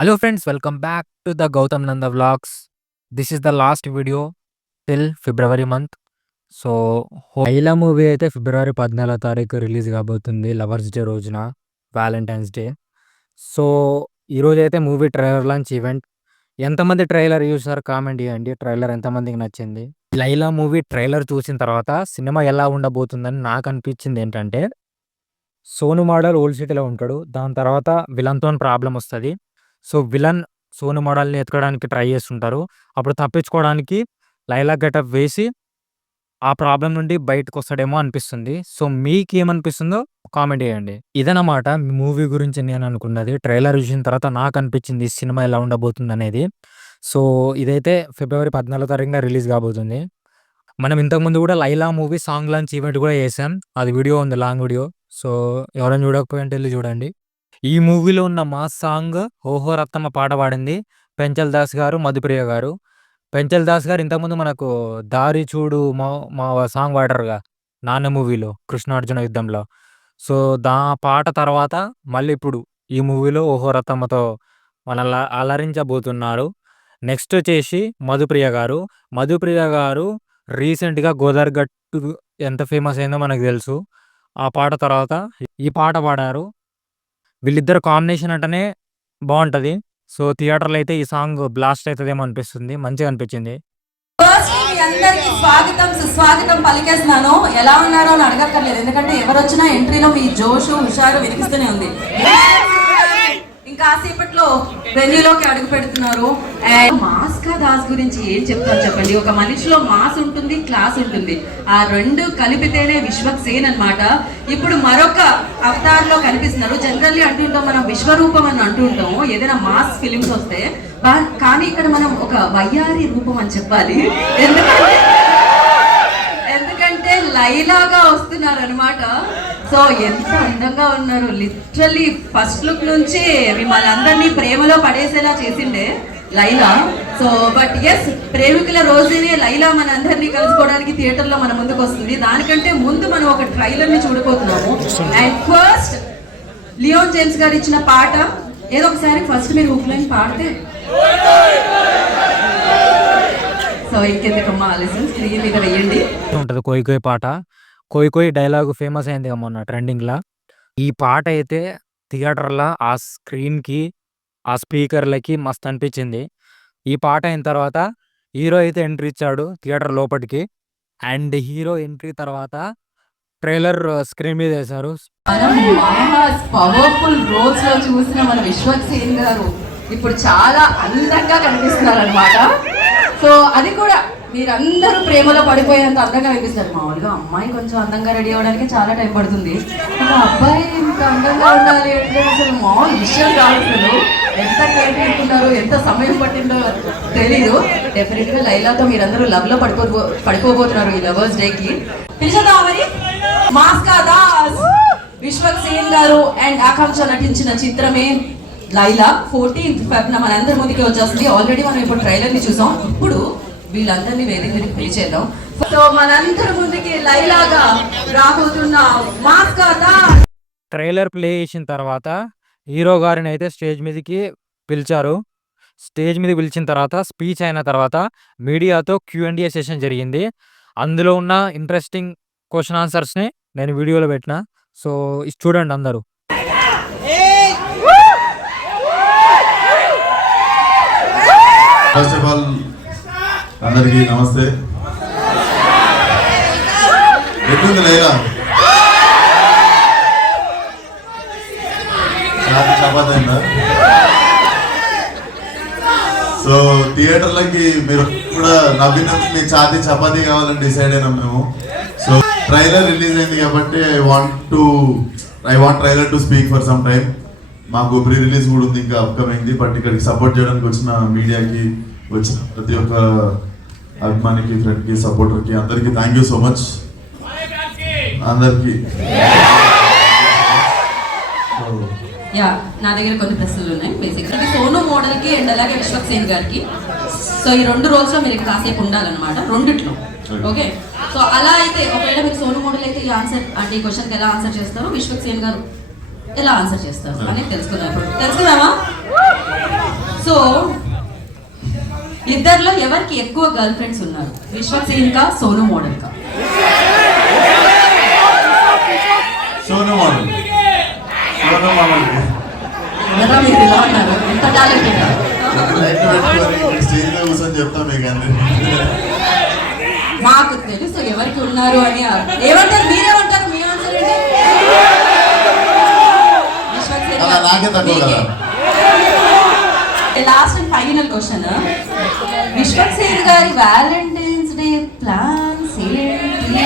Hello friends, welcome back to the Gautam Nanda vlogs. This is the last video till February month. So Laila movie అయితే ఫిబ్రవరి 14వ తారీఖు release కాబోతుంది lovers day రోజున, Valentine's day. So ఈరోజు అయితే movie trailer launch event. ఎంతమంది trailer చూసారు comment చేయండి. Trailer ఎంతమందికి నచ్చింది? లైలా మూవీ ట్రైలర్ చూసిన తర్వాత సినిమా ఎలా ఉండబోతుందని నాకు అనిపించింది ఏంటంటే, సోను మోడల్ ఓల్డ్ సిటీలో ఉంటాడు. దాని తర్వాత విలన్‌తోని ప్రాబ్లమ్ వస్తది. సో విలన్ సోను మోడల్‌ని ఎతకడానికి ట్రై చేస్తుంటారు. అప్పుడు తప్పించుకోవడానికి లైలా గెటప్ వేసి ఆ ప్రాబ్లమ్ నుండి బయటకొస్తాడేమో అనిపిస్తుంది. సో మీకేమనిపిస్తుందో కామెంట్ చేయండి. ఇదనమాట మూవీ గురించి నేను అనుకున్నది. ట్రైలర్ చూసిన తర్వాత నాకు అనిపించింది ఈ సినిమా ఎలా ఉండబోతుందనేది. సో ఇదైతే ఫిబ్రవరి 14వ తారీఖున రిలీజ్ కాబోతుంది. మనం ఇంతకుముందు కూడా Laila movie song launch event కూడా చేసాం. అది వీడియో ఉంది, లాంగ్ వీడియో. సో ఎవరైనా చూడకపోయింటే ఎళ్లి చూడండి. ఈ మూవీలో ఉన్న మాస్ సాంగ్ 'ఓహో రత్తమ్మ' పాట పాడింది పెంచల్ దాస్ గారు, మధుప్రియ గారు. పెంచల్ దాస్ గారు ఇంతకుముందు మనకు 'దారి చూడు మావ' సాంగ్ పాడారుగా 'నాన్న' మూవీలో కృష్ణార్జున యుద్ధంలో. సో పాట తర్వాత మళ్ళీ ఇప్పుడు ఈ మూవీలో 'ఓహో రత్తమ్మ'తో మనల్ని అలరించబోతున్నారు. నెక్స్ట్ వచ్చేసి మధుప్రియ గారు. మధుప్రియ గారు రీసెంట్‌గా 'గోదారి గట్టు' ఎంత ఫేమస్ అయిందో మనకు తెలుసు. ఆ పాట తర్వాత ఈ పాట పాడారు. వీళ్ళిద్దరు కాంబినేషన్ అంటేనే బావుంటది. సో థియేటర్‌లో అయితే ఈ సాంగ్ బ్లాస్ట్ అయితదేమో అనిపిస్తుంది. మంచిగా అనిపించింది. ఫస్ట్ మీ అందరికి స్వాగతం సుస్వాగతం పలికేస్తున్నాను. ఎలా ఉన్నారో అని అడగక్కర్లేదు, ఎందుకంటే ఎవరొచ్చినా ఎంట్రీలో మీ జోషు హుషారు వినిపిస్తూనే ఉంది. ఇంకాసేపట్లో వెన్యూలోకి అడుగు పెడుతున్నారు. మాస్కా దాస్ గురించి ఏం చెప్తాను చెప్పండి. ఒక మనిషిలో మాస్ ఉంటుంది, క్లాస్ ఉంటుంది. ఆ రెండు కలిపితేనే విశ్వక్సేన్ అన్నమాట. ఇప్పుడు మరొక అవతారంలో కనిపిస్తున్నారు. జనరల్లీ అంటుంటాం మనం విశ్వరూపం అని అంటుంటాం ఏదైనా మాస్ ఫిలిమ్స్ వస్తే. కానీ ఇక్కడ మనం ఒక వయ్యారి రూపం అని చెప్పాలి. ఎందుకంటే లైలాగా వస్తున్నారు అనమాట. సో ఎంత అందంగా ఉన్నారు. లిటరల్లీ ఫస్ట్ లుక్ నుంచి మిమ్మల్ని అందరినీ ప్రేమలో పడేసేలా చేసిండే లైలా. సో బట్ ఎస్, ప్రేమికుల రోజునే లైలా మన అందరినీ కలుసుకోవడానికి థియేటర్లో మన ముందుకు వస్తుంది. దానికంటే ముందు మనం ఒక ట్రైలర్ని చూడబోతున్నాము. అండ్ ఫస్ట్ లియోన్ జేమ్స్ గారు ఇచ్చిన పాట ఏదో ఒకసారి ఫస్ట్ మీరు హుక్ లైన్ పాడితే, సో ఇంకెందుకమ్మా ఆలస్యం, స్క్రీన్ మీద వేయండి. ఉంటది కోయి కోయి పాట. కోయి కోయి డైలాగ్ ఫేమస్ అయింది మొన్న ట్రెండింగ్‌లా. ఈ పాట అయితే థియేటర్‌ల ఆ స్క్రీన్‌కి, ఆ స్పీకర్‌లకి మస్తు అనిపించింది. ఈ పాట అయిన తర్వాత హీరో అయితే ఎంట్రీ ఇచ్చాడు థియేటర్ లోపటికి. అండ్ హీరో ఎంట్రీ తర్వాత ట్రైలర్ స్క్రీన్ మీద వేశారు. మనం మాస్ పవర్ఫుల్ రోల్స్ లో చూసిన మన విశ్వక్సేన్ గారు ఇప్పుడు చాలా అందంగా కనిపిస్తున్నారు అనమాట. సో అది కూడా మీరందరూ ప్రేమలో పడిపోయేంత అందంగా కనిపిస్తారు. మామూలుగా అమ్మాయి కొంచెం అందంగా రెడీ అవ్వడానికి చాలా టైం పడుతుంది. అబ్బాయి ఇంత అందంగా ఉండాలి అంటే అసలు మామూలు విషయం కాదు. అసలు ఎంత కేర్ తీసుకున్నారో, ఎంత సమయం పట్టిందో తెలీదు. డెఫినెట్ గా లైలాతో మీరందరూ లవ్ లో పడిపోబోతున్నారు ఈ లవర్స్ డేకి. పిలిచేద్దాం మరి. మాస్కా దాస్, విశ్వక్సేన్ గారు అండ్ ఆకాంక్ష నటించిన చిత్రమే లైలా 14th Feb మనందరి ముందుకి వచ్చేస్తుంది. ఆల్రెడీ మనం ఇప్పుడు ట్రైలర్ ని చూసాం. ఇప్పుడు వీళ్ళందరినీ వేదిక మీదకి పిలిచేద్దాం. సో మనందరి ముందుకి లైలాగా రాబోతున్న మాస్కా దాస్. ట్రైలర్ ప్లే చేసిన తర్వాత హీరో గారిని అయితే స్టేజ్ మీదకి పిలిచారు. స్టేజ్ మీద పిలిచిన తర్వాత స్పీచ్ అయిన తర్వాత మీడియాతో Q&A సెషన్ జరిగింది. అందులో ఉన్న ఇంట్రెస్టింగ్ క్వశ్చన్ ఆన్సర్స్ని నేను వీడియోలో పెట్టిన. సో ఇది చూడండి అందరూ. ఫస్ట్ ఆఫ్ ఆల్ అందరికీ నమస్తే. ఎట్లుంది లైలా? చపాతి అయిందా? సో థియేటర్లకి మీరు కూడా నవ్వినందుకు మీ ఛాతీ చపాతీ కావాలని డిసైడ్ అయినాం మేము. సో ట్రైలర్ రిలీజ్ అయింది కాబట్టి I want trailer to speak for some time. మాకు ప్రీ రిలీజ్ కూడా ఉంది ఇంకా అప్కమింగ్ది. బట్ ఇక్కడికి సపోర్ట్ చేయడానికి వచ్చిన మీడియాకి, వచ్చిన ప్రతి ఒక్క అభిమానికి, ఫ్రెండ్కి, సపోర్టర్కి అందరికీ థ్యాంక్ యూ సో మచ్. అందరికీ నా దగ్గర కొన్ని ప్రశ్నలు ఉన్నాయి. బేసిక్గా సోను మోడల్కి అండ్ అలాగే విశ్వక్సేన్ గారికి, సో ఈ రెండు రోల్స్ లో మీరు కాసేపు ఉండాలన్నమాట, రెండిట్లో. ఓకే, సో అలా అయితే ఒకవేళ మీరు సోను మోడల్ అయితే ఈ ఆన్సర్ అంటే ఈ క్వశ్చన్కి ఎలా ఆన్సర్ చేస్తారో విశ్వక్సేన్ గారు ఎలా ఆన్సర్ చేస్తారు అని తెలుసుకుందాం. ఇప్పుడు తెలుసుకుందామా? సో ఇద్దర్లో ఎవరికి ఎక్కువ గర్ల్ ఫ్రెండ్స్ ఉన్నారు, విశ్వక్ సేన్ కా సోను మోడల్ కా? సోను మోడల్. సోను మోడల్. కదా మీరు ఇలా ఉన్నారు, ఎంత టాలెంటెడ్. స్టేజ్ లో కూర్చొని చెప్తాం మీకు అందరికీ. మాకు తెలుసు ఎవరికి ఉన్నారు అని. ఏమంటారు, మీరేమంటారు? మీ ఆన్సర్ ఏంటి? విశ్వక్ సేన్ అలా నాకే తక్కువ కదా. Last and final question, Vishwak Sen గారి వ్యాలంటైన్స్ డే ప్లాన్స్ ఏంటి?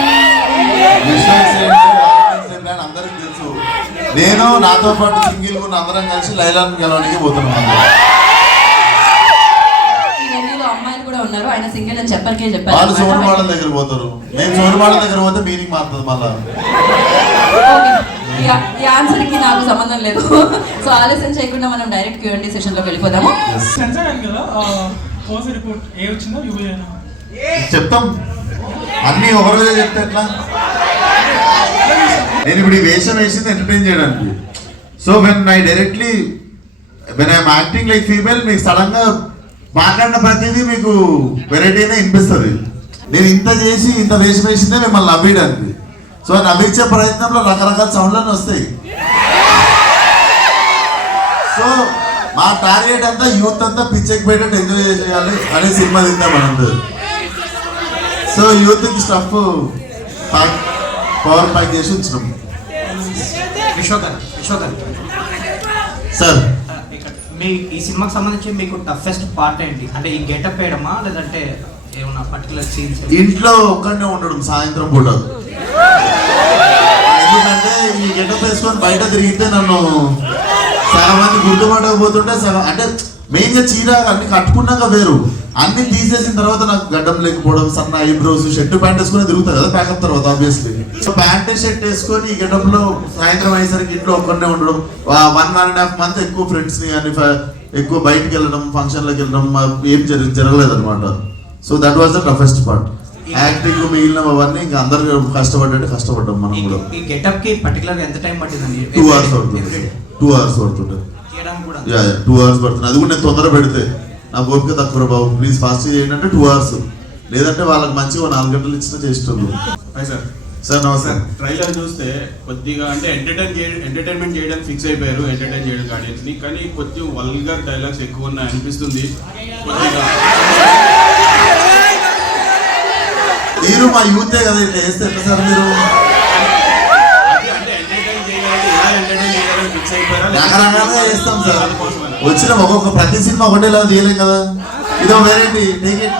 Vishwak Sen Valentine's day plan అందరికీ తెలుసు. నేను నాతో పాటు సింగిల్ ఉన్న అందరం కలిసి లైలాన్ గెలవడానికి పోతున్నాను. ఇవన్నీలో అమ్మాయిలు కూడా ఉన్నారు, ఆయన సింగిల్ అని చెప్పరికే చెప్పారు. వాళ్ళు సోను మోడల్ దగ్గర పోతారు, మేము సోను మోడల్ దగ్గర పోతే మీనింగ్ మారుతుంది మళ్ళా. ఈ ఆన్సర్ కి నాకు సంబంధం లేదు. సో ఆలస్యం చేయకుండా మనం డైరెక్ట్ Q&A సెషన్ లోకి వెళ్ళిపోదాము. చెప్తాం అన్ని ఒకరోజే చెప్తే ఎట్లా? నేను ఇప్పుడు ఈ వేషం వేసింది ఎంటర్టైన్ చేయడానికి. So when I'm acting like female, మీకు సడన్ గా మాట్లాడిన ప్రతిదీ మీకు వెరైటీనే వినిపిస్తుంది. నేను ఇంత చేసి ఇంత వేషం వేసిందే మిమ్మల్ని నవ్వేయడానికి. సో నవ్వించే ప్రయత్నంలో రకరకాల సౌండ్లన్నీ వస్తాయి. సో మా టార్గెట్ అంతా యూత్ అంతా పిచ్చెక్కి పెట్టేట్టు ఎంజాయ్ చేయాలి అనే సినిమా తిందాం మనం. సో యూత్కి స్టఫ్ పవర్ ప్యాక్ చేసి ఉంచినాం. విశ్వకర్ సార్ మీ ఈ సినిమాకి సంబంధించి మీకు టఫెస్ట్ పార్ట్ ఏంటి? అంటే ఈ గెటప్ వేయడమా, లేదంటే ఏమన్నా పర్టికులర్ సీన్స్? ఇంట్లో ఒక్కడనే ఉండడం సాయంత్రం పూట. ఎందుకంటే ఈ గెటప్ వేసుకొని బయట తిరిగితే నన్ను చాలా మంది గుర్తుపట్టకపోతుంటే అంటే మెయిన్గా చీర అన్ని కట్టుకున్నాక వేరు, అన్ని తీసేసిన తర్వాత నాకు గడ్డం లేకపోవడం, సన్న ఐబ్రోస్, షర్ట్ ప్యాంట్ వేసుకొని తిరుగుతాయి కదా ప్యాకప్ తర్వాత ఆబ్వియస్లీ. సో ప్యాంట్ షర్ట్ వేసుకొని ఈ గెటప్ లో సాయంత్రం అయ్యేసరికి ఇంట్లో ఒక్కడనే ఉండడం, 1.5 months ఎక్కువ ఫ్రెండ్స్ ని కానీ ఎక్కువ బయటకు వెళ్ళడం, ఫంక్షన్లకు వెళ్ళడం ఏం జరగలేదు అనమాట. So that was the toughest part. Acting మిగిలిన అవన్నీ ఇంకా అందరు కష్టపడ్డాం మనం కూడా. ఈ గెటప్ కి పర్టికులర్ ఎంత టైం పట్టిందండి? 2 hours పడుతుంది. 2 hours పడుతుంది. 2 hours పడుతుంది. అది కూడా నేను తొందర పెడితే నాకు ఓపిక తక్కువ బాబు, ప్లీజ్ ఫాస్ట్ చేయండి అంటే 2 hours, లేదంటే వాళ్ళకి మంచిగా 4 గంటలు ఇచ్చినా చేస్తుంది. సార్ నమస్తే. ట్రైలర్ చూస్తే కొద్దిగా అంటే ఎంటర్టైన్మెంట్ చేయడానికి ఫిక్స్ అయిపోయారు, ఎంటర్టైన్ చేయడం ఆడియన్స్ ని, కానీ కొద్దిగా వల్గర్ డైలాగ్స్ ఎక్కువ ఉన్నాయి అనిపిస్తుంది కొద్దిగా. మీరు మా యూతే కదా, ఇట్లా వేస్తే ఎట్లా సార్ మీరు? అంటే ఎంటర్టైన్ చేయాలంటే ఎలా ఎంటర్టైన్ చేయాలని ఫిక్స్ అయిపోయారా? రకరకాలుగా చేస్తాం సార్. వచ్చిన ఒక్కొక్క ప్రతి సినిమా ఒకటేలా చేయలేం కదా, ఇదో వెరైటీ. Take it.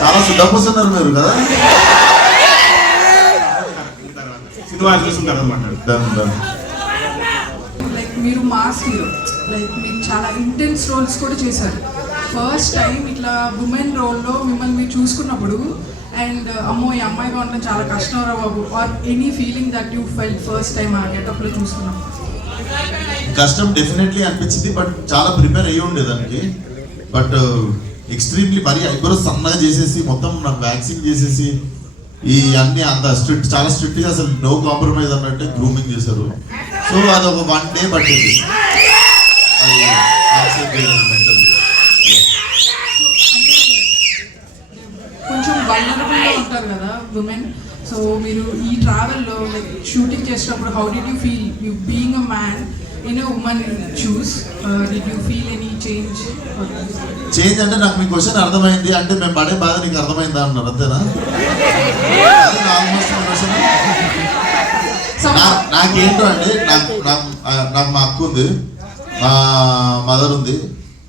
చాలా సుద్దపోతున్నారు మీరు కదా. సినిమా చూసిన తర్వాత మాట్లాడు. లైక్ మీరు మాస్ హీరో, లైక్ మీరు చాలా ఇంటెన్స్ రోల్స్ కూడా చేశారు. ఫస్ట్ టైం ఇట్లా ఉమెన్ రోల్లో మిమ్మల్ని మీరు చూసుకున్నప్పుడు అండ్ అమ్మో ఈ అమ్మాయిగా ఉండడం చాలా కష్టం రా బాబు, are any feeling that you felt first time ఆ గెటప్లో చూసుకున్నాం? కష్టం డెఫినెట్లీ అనిపించింది, బట్ చాలా ప్రిపేర్ అయ్యి ఉండే దానికి. బట్ ఎక్స్ట్రీమ్లీ మరీ ఐబ్రోస్ సన్నగా చేసేసి మొత్తం నాకు వ్యాక్సిన్ చేసేసి ఈ అన్ని అంత స్ట్రిక్ట్, చాలా స్ట్రిక్ట్గా అసలు నో కాంప్రమైజ్ అన్నట్టు గ్రూమింగ్ చేశారు. సో అది ఒక 1 day పట్టింది అది యాక్సెప్ట్ చేయడానికి మెంటల్లీ. కొంచెం వల్నరబుల్గా ఉంటారు కదా ఉమెన్. సో మీరు ఈ ట్రావెల్లో లైక్ షూటింగ్ చేసినప్పుడు how did you feel you being a man in a women shoes? Did you feel any change? అంటే నాకు మీ క్వశ్చన్ అర్థమైంది అంటే మేము పడే బాధ నీకు అర్థమైందా అన్నారు, అంతేనా? ఆల్మోస్ట్ నాకేంటో అంటే నాకు మా అక్క ఉంది, మా మదర్ ఉంది.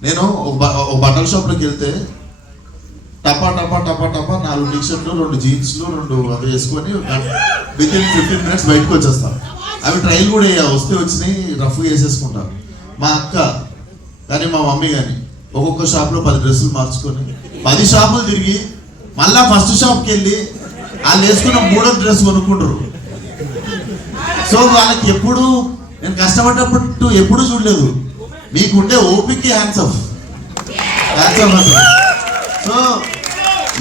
నేను ఒక బట్టల షాప్లోకి వెళ్తే టపా 4 టీ-షర్ట్లు, 2 జీన్స్లు, 2 అవి వేసుకొని వితిన్ 15 minutes బయటకు వచ్చేస్తాను. అవి ట్రైల్ కూడా వస్తే వచ్చినాయి, రఫ్గా వేసేసుకుంటాను. మా అక్క కానీ మా మమ్మీ కానీ ఒక్కొక్క షాప్లో 10 డ్రెస్సులు మార్చుకొని 10 షాపులు తిరిగి మళ్ళా ఫస్ట్ షాప్కి వెళ్ళి వాళ్ళు వేసుకున్న 3వ డ్రెస్ కొనుక్కుంటారు. సో వాళ్ళకి ఎప్పుడు నేను కష్టపడ్డప్పుడు ఎప్పుడు చూడలేదు. మీకుండే ఓపిక హ్యాండ్స్ ఆఫ్ అసలు. సో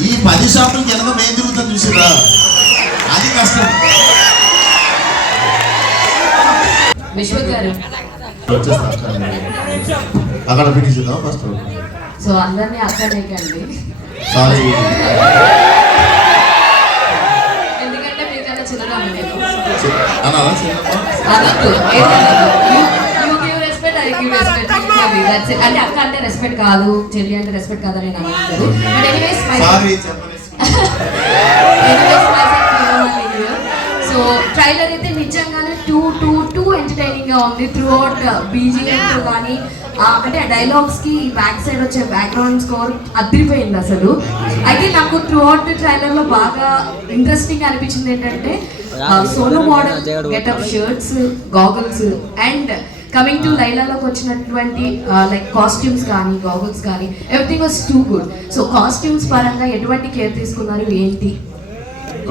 ఈ 10 షాపులకి వెనక మేము తిరుగుతాం చూసిరా, అది కష్టం. విశ్వక్ గారు వచ్చేస్తా అక్కడ ఫినిష్ చేద్దాం ఫస్ట్. సో అందరినీ అక్కడేకండి, సారీ. ఎందుకంటే మీకన్నా చిన్నగా నేను అనాలా అనొద్దు. You give respect, I give respect. అంటే అక్క అంటే రెస్పెక్ట్ కాదు, చెల్లి అంటే రెస్పెక్ట్ కాదని నేను అనుకుంటాను. But anyways sorry. So trailer అయితే నిజంగానే టూ ఎంటర్టైనింగ్ గా ఉంది. త్రూ అవుట్ బీజిఎం కానీ అంటే ఆ డైలాగ్స్ కి బ్యాక్ సైడ్ వచ్చే బ్యాక్గ్రౌండ్ స్కోర్ అదిరిపోయింది అసలు. అయితే నాకు త్రూ అవుట్ ట్రైలర్ లో బాగా ఇంట్రెస్టింగ్ అనిపించింది ఏంటంటే solo model getup, shirts, goggles and coming to లైలాలోకి వచ్చినటువంటి లైక్ కాస్ట్యూమ్స్ కానీ గాగుల్స్ కానీ everything was too good. So costumes పరంగా ఎటువంటి కేర్ తీసుకున్నారు ఏంటి?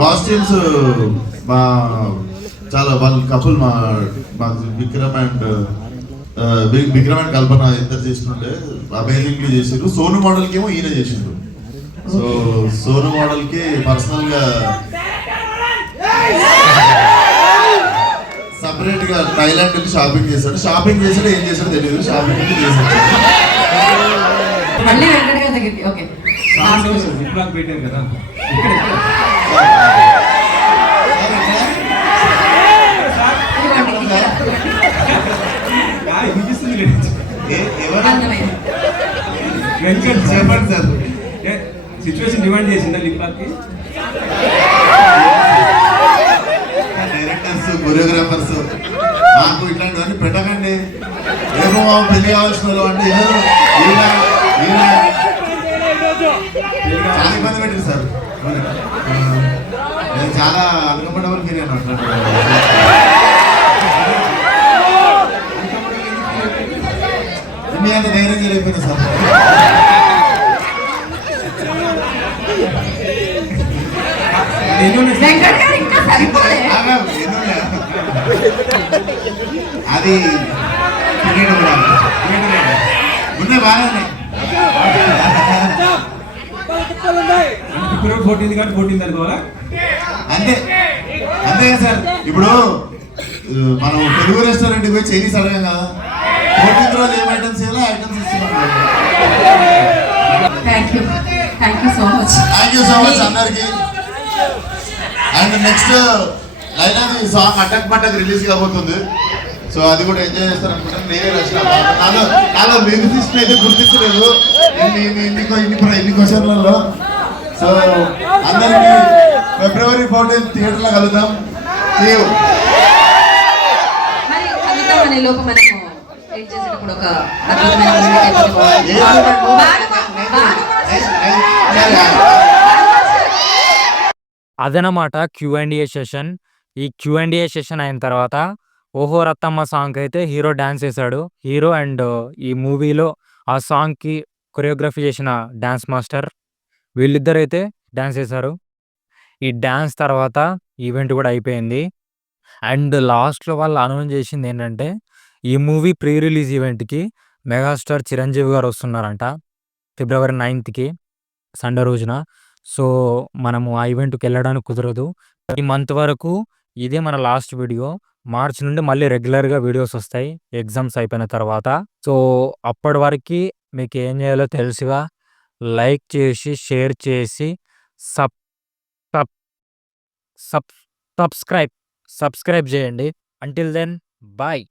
కాస్ట్యూమ్స్ మా చాలా వాళ్ళ కపుల్ మా విక్రమ్ అండ్ కల్పన ఇద్దరు చేస్తుంటే అమేజింగ్లీ చేసారు. సోను మోడల్కి ఏమో ఈయన చేసిండు. సో సోను మోడల్కి పర్సనల్గా సపరేట్ గా థైలాండ్ వెళ్ళి షాపింగ్ చేశాడు. షాపింగ్ చేసాడు, ఏం చేశాడో తెలియదు. షాపింగ్ వెళ్ళి చేశాడు. మళ్ళీ వెంకట గారి దగ్గరికి. ఓకే, పెట్టారు కదా చెప్పండి సార్. సిచ్యువేషన్ డిమాండ్ చేసిందా లిప్ లాక్ కి? డైరెక్టర్స్, కొరియోగ్రాఫర్స్ మాకు ఇట్లాంటివన్నీ పెట్టకండి. రేపు మాకు పెళ్లి కావాల్సిన వాళ్ళు అంటే చాలా ఇబ్బంది పెట్టారు సార్. నేను చాలా అన్కంఫర్టబుల్ ఫీల్ అయినా అట్లాంటి. మీ అంత ధైర్యం చేయలేకపోయినా సార్. వెంకట గారు ఇంకా సరిపోలే. అది ఉన్నాయి బాగానే. ఫిబ్రవరి 14 కాబట్టి 14 అనుకోవాలా? అంతే అంతే సార్. ఇప్పుడు మనం తెలుగు రెస్టారెంట్కి పోయి చైనీస్ అడగాం కదా, 14 రోజులు ఏం ఐటమ్స్ ఇవ్వాలో ఐటమ్స్ ఇస్తున్నాం. Thank you so much. Thank you so much అందరికి. అండ్ నెక్స్ట్ లైలాది సాంగ్ అటక్ పటక్ రిలీజ్ కాబోతుంది. సో అది కూడా ఎంజాయ్ చేస్తారు అనుకుంటాను. నేనే రచన నాలో మ్యూజిక్ అయితే గుర్తించలేదు ఇన్ని క్వశ్చన్లలో. సో అందరికి February 14 థియేటర్లో కలుద్దాం. మరి కలుద్దామనే లోపు మనము ఏం చేసేటప్పుడు ఒక అద్భుతమైన అదనమాట Q&A సెషన్. ఈ Q&A సెషన్ అయిన తర్వాత ఓహో రత్తమ్మ సాంగ్ అయితే హీరో డాన్స్ చేశాడు. హీరో అండ్ ఈ మూవీలో ఆ సాంగ్కి కొరియోగ్రఫీ చేసిన డాన్స్ మాస్టర్ వీళ్ళిద్దరైతే డాన్స్ చేశారు. ఈ డాన్స్ తర్వాత ఈవెంట్ కూడా అయిపోయింది. అండ్ లాస్ట్లో వాళ్ళు అనౌన్స్ చేసింది ఏంటంటే ఈ మూవీ ప్రీ రిలీజ్ ఈవెంట్కి మెగాస్టార్ చిరంజీవి గారు వస్తున్నారంట February 9th సండే రోజున. సో మనము ఆ ఈవెంట్కి వెళ్ళడానికి కుదరదు. ఈ మంత్ వరకు ఇదే మన లాస్ట్ వీడియో. మార్చ్ నుండి మళ్ళీ రెగ్యులర్గా వీడియోస్ వస్తాయి ఎగ్జామ్స్ అయిపోయిన తర్వాత. సో అప్పటి వరకు మీకు ఏం చేయాలో తెలుసుగా, లైక్ చేసి షేర్ చేసి సబ్ సబ్ సబ్ సబ్స్క్రైబ్ చేయండి. Until then bye.